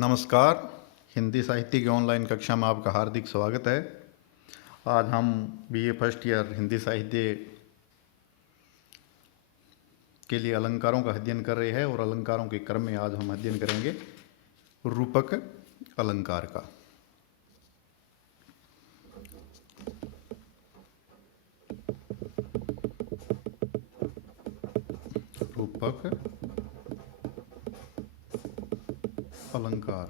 नमस्कार। हिंदी साहित्य की ऑनलाइन कक्षा में आपका हार्दिक स्वागत है। आज हम बीए फर्स्ट ईयर हिंदी साहित्य के लिए अलंकारों का अध्ययन कर रहे हैं और अलंकारों के क्रम में आज हम अध्ययन करेंगे रूपक अलंकार का। रूपक अलंकार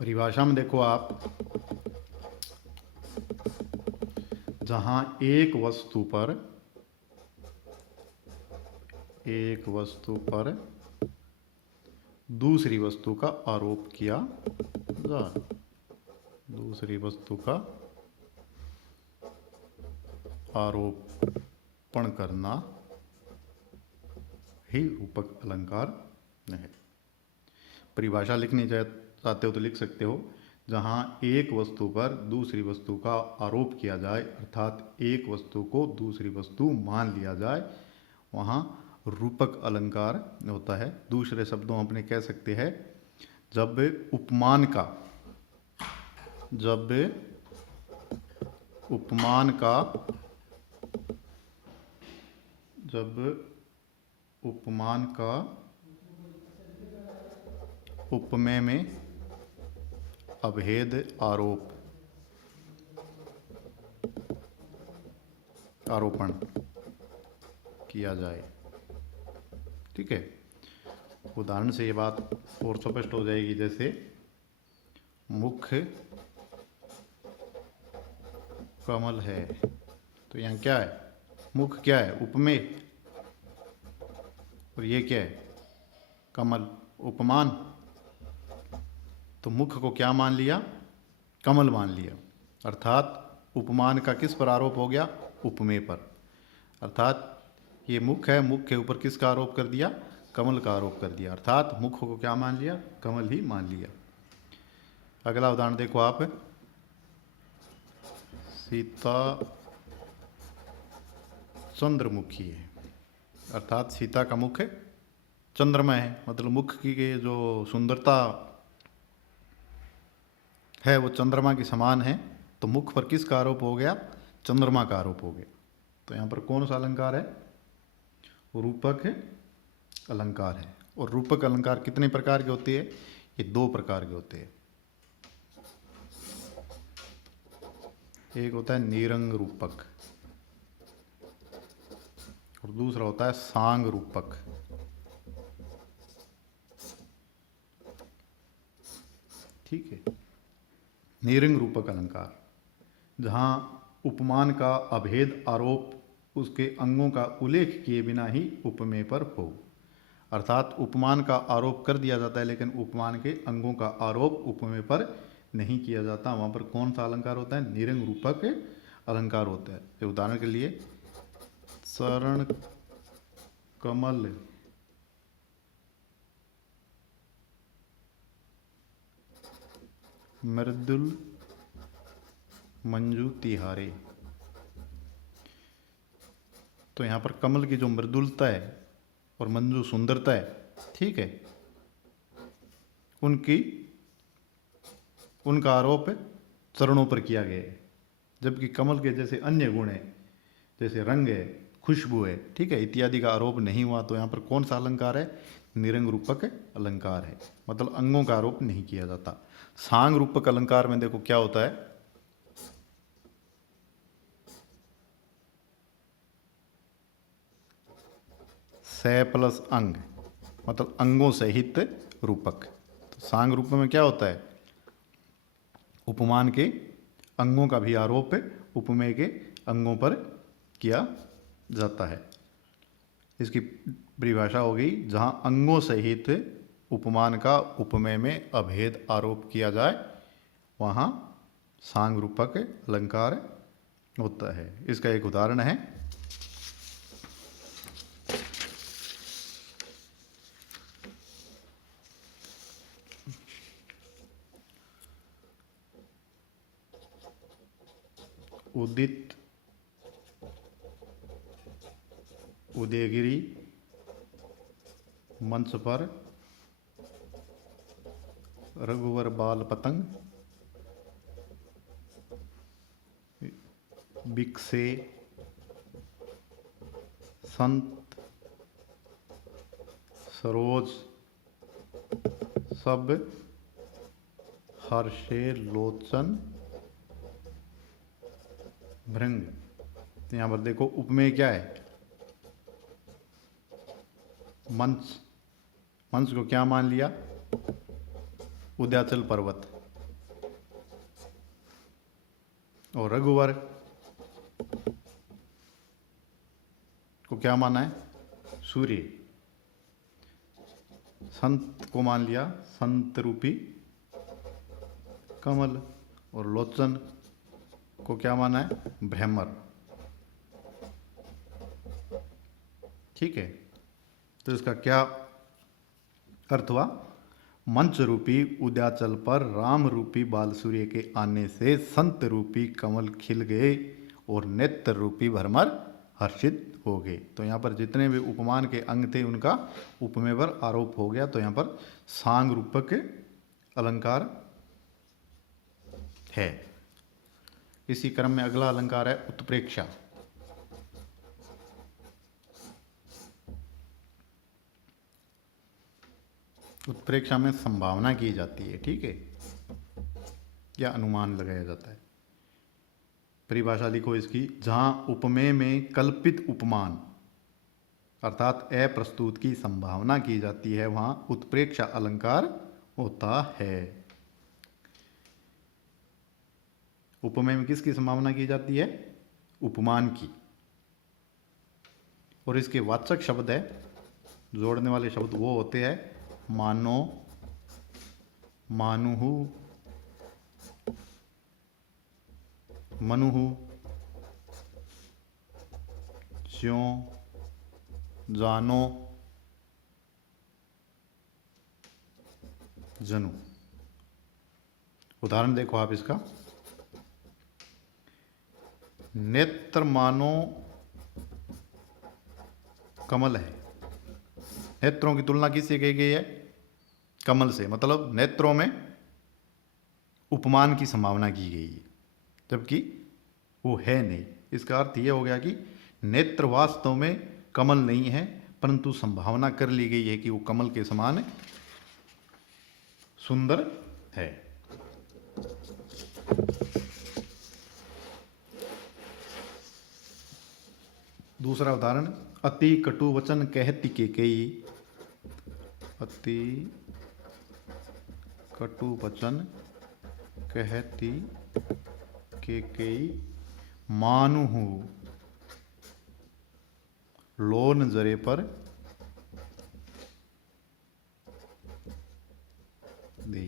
परिभाषा में देखो आप, जहां एक वस्तु पर दूसरी वस्तु का आरोप किया जाए, दूसरी वस्तु का आरोपण करना ही रूपक अलंकार है। परिभाषा लिखनी चाहते हो तो लिख सकते हो, जहां एक वस्तु पर दूसरी वस्तु का आरोप किया जाए अर्थात एक वस्तु को दूसरी वस्तु मान लिया जाए, वहां रूपक अलंकार होता है। दूसरे शब्दों में अपने कह सकते हैं, जब उपमान का उपमेय में अभेद आरोपण किया जाए। ठीक है, उदाहरण से ये बात और स्पष्ट हो जाएगी। जैसे मुख कमल है, तो यहाँ क्या है? मुख क्या है? उपमेय। और ये क्या है? कमल, उपमान। तो मुख को क्या मान लिया? कमल मान लिया। अर्थात उपमान का किस पर आरोप हो गया? उपमेय पर। अर्थात ये मुख है, मुख के ऊपर किसका आरोप कर दिया? कमल का आरोप कर दिया। अर्थात मुख को क्या मान लिया? कमल ही मान लिया। अगला उदाहरण देखो आप, सीता चंद्रमुखी है, अर्थात सीता का मुख चंद्रमा है। मतलब मुख की जो सुंदरता है वो चंद्रमा के समान है। तो मुख पर किसका आरोप हो गया? चंद्रमा का आरोप हो गया। तो यहाँ पर कौन सा अलंकार है? रूपक अलंकार है। और रूपक अलंकार कितने प्रकार के होते हैं? ये दो प्रकार के होते हैं। एक होता है निरंग रूपक और दूसरा होता है सांग रूपक। ठीक है, निरंग रूपक अलंकार, जहां उपमान का अभेद आरोप उसके अंगों का उल्लेख किए बिना ही उपमेय पर हो। अर्थात उपमान का आरोप कर दिया जाता है लेकिन उपमान के अंगों का आरोप उपमेय पर नहीं किया जाता। वहां पर कौन सा अलंकार होता है? निरंग रूपक अलंकार होता है। उदाहरण के लिए, चरण कमल मृदुल मंजू तिहारे। तो यहाँ पर कमल की जो मृदुलता है और मंजू सुंदरता है, ठीक है, उनका आरोप चरणों पर किया गया है। जबकि कमल के जैसे अन्य गुण है, जैसे रंग है, खुशबू है, ठीक है, इत्यादि का आरोप नहीं हुआ। तो यहाँ पर कौन सा अलंकार है? निरंग रूपक अलंकार है। मतलब अंगों का आरोप नहीं किया जाता। सांग रूपक अलंकार में देखो क्या होता है, से प्लस अंग, मतलब अंगों सहित रूपक। तो सांग रूप में क्या होता है? उपमान के अंगों का भी आरोप उपमेय के अंगों पर किया जाता है। इसकी परिभाषा हो गई, जहां अंगों सहित उपमान का उपमेय में अभेद आरोप किया जाए वहां सांग रूपक अलंकार होता है। इसका एक उदाहरण है, उदित उदयगिरी मंच पर रघुवर बाल पतंग बिकसे संत सरोज सब हर्षे लोचन भृंग। तो यहाँ पर देखो उपमेय क्या है, मंच, मंच को क्या मान लिया, उद्याचल पर्वत, और रघुवर को क्या माना है, सूर्य। संत को मान लिया संत रूपी कमल, और लोचन को क्या माना है, भ्रमर। ठीक है, तो इसका क्या अर्थ हुआ, मंच रूपी उद्याचल पर राम रूपी बाल सूर्य के आने से संत रूपी कमल खिल गए और नेत्र रूपी भ्रमर हर्षित हो गए। तो यहाँ पर जितने भी उपमान के अंग थे उनका उपमेय पर आरोप हो गया। तो यहाँ पर सांग रूपक अलंकार है। इसी क्रम में अगला अलंकार है उत्प्रेक्षा। उत्प्रेक्षा में संभावना की जाती है, ठीक है, या अनुमान लगाया जाता है। परिभाषा लिखो इसकी, जहां उपमेय में कल्पित उपमान अर्थात अप्रस्तुत की संभावना की जाती है वहां उत्प्रेक्षा अलंकार होता है। उपमेय में किसकी संभावना की जाती है, उपमान की, और इसके वाचक शब्द है, जोड़ने वाले शब्द वो होते हैं मानो, मानुहु, मनुहु, ज्यों, जानो, जनु। उदाहरण देखो आप इसका, नेत्र मानो कमल है। नेत्रों की तुलना किससे की गई है, कमल से, मतलब नेत्रों में उपमान की संभावना की गई है जबकि वो है नहीं। इसका अर्थ यह हो गया कि नेत्र वास्तव में कमल नहीं है, परंतु संभावना कर ली गई है कि वो कमल के समान सुंदर है। दूसरा उदाहरण, अति कटु वचन कहती केकई। अति कटु वचन कहती केकई मानुहु लोन जरे पर दी।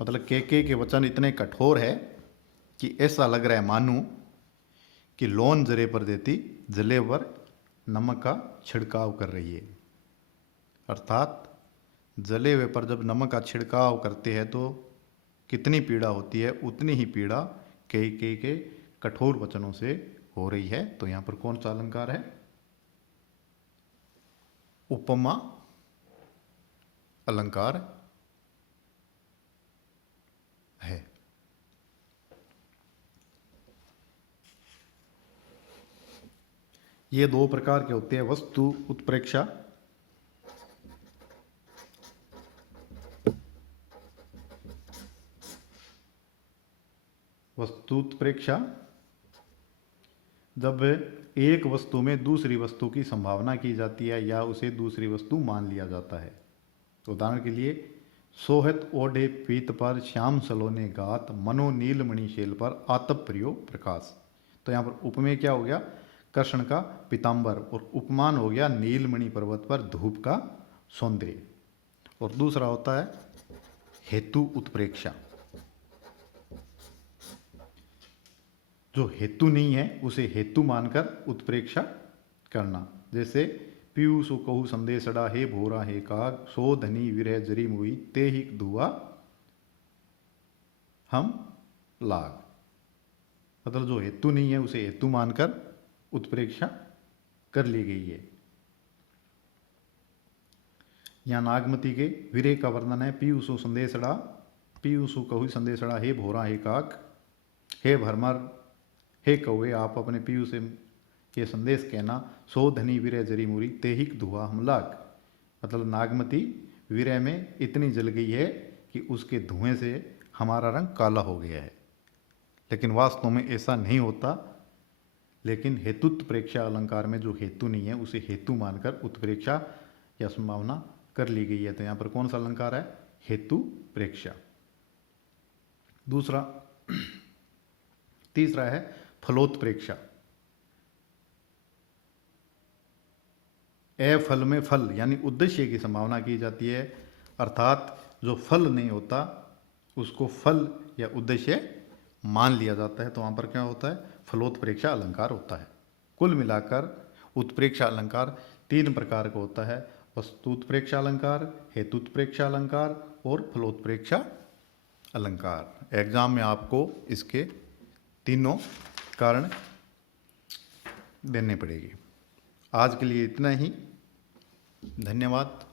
मतलब केकई के वचन इतने कठोर है कि ऐसा लग रहा है मानू कि लोन जरे पर देती जले पर नमक का छिड़काव कर रही है। अर्थात जले हुए पर जब नमक का छिड़काव करते हैं तो कितनी पीड़ा होती है, उतनी ही पीड़ा कई के कठोर वचनों से हो रही है। तो यहाँ पर कौन सा अलंकार है, उपमा अलंकार है। ये दो प्रकार के होते हैं, वस्तु उत्प्रेक्षा, वस्तु उत्प्रेक्षा जब एक वस्तु में दूसरी वस्तु की संभावना की जाती है या उसे दूसरी वस्तु मान लिया जाता है। तो उदाहरण के लिए, सोहत ओढ़े पीत पर श्याम सलोने गात, मनो नीलमणि शेल पर आतप प्रियो प्रकाश। तो यहाँ पर उपमेय क्या हो गया, कृष्ण का पीताम्बर, और उपमान हो गया नीलमणि पर्वत पर धूप का सौंदर्य। और दूसरा होता है हेतु उत्प्रेक्षा, जो हेतु नहीं है उसे हेतु मानकर उत्प्रेक्षा करना। जैसे पीयूष कहू संदेशड़ा, हे भोरा हे काग, सो धनी विरह जरी मुई, ते ही धुआ हम लाग। मतलब जो हेतु नहीं है उसे हेतु मानकर उत्प्रेक्षा कर ली गई है। यहाँ नागमती के विरह का वर्णन है। पीयूषु संदेशड़ा, पीयूषु कहु संदेशड़ा, हे भोरा हे काक, हे भरमर हे कौए, आप अपने पीयू से ये संदेश कहना, सो धनी विरह जरी मुरी, तेहिक धुआ हम लाग। मतलब नागमती विरह में इतनी जल गई है कि उसके धुएं से हमारा रंग काला हो गया है। लेकिन वास्तव में ऐसा नहीं होता, लेकिन हेतुत्प्रेक्षा अलंकार में जो हेतु नहीं है उसे हेतु मानकर उत्प्रेक्षा या संभावना कर ली गई है। तो यहाँ पर कौन सा अलंकार है? हेतु प्रेक्षा। दूसरा, तीसरा है फलोत्प्रेक्षा। फल में फल यानी उद्देश्य की संभावना की जाती है, अर्थात जो फल नहीं होता उसको फल या उद्देश्य मान लिया जाता है। तो वहाँ पर क्या होता है? फलोत्प्रेक्षा अलंकार होता है। कुल मिलाकर उत्प्रेक्षा अलंकार 3 प्रकार का होता है: वस्तुत्प्रेक्षा अलंकार, हेतुत्प्रेक्षा अलंकार और फलोत्प्रेक्षा अलंकार। एग्जाम में आपको इसके तीनों कारण देने पड़ेगी। आज के लिए इतना ही। धन्यवाद।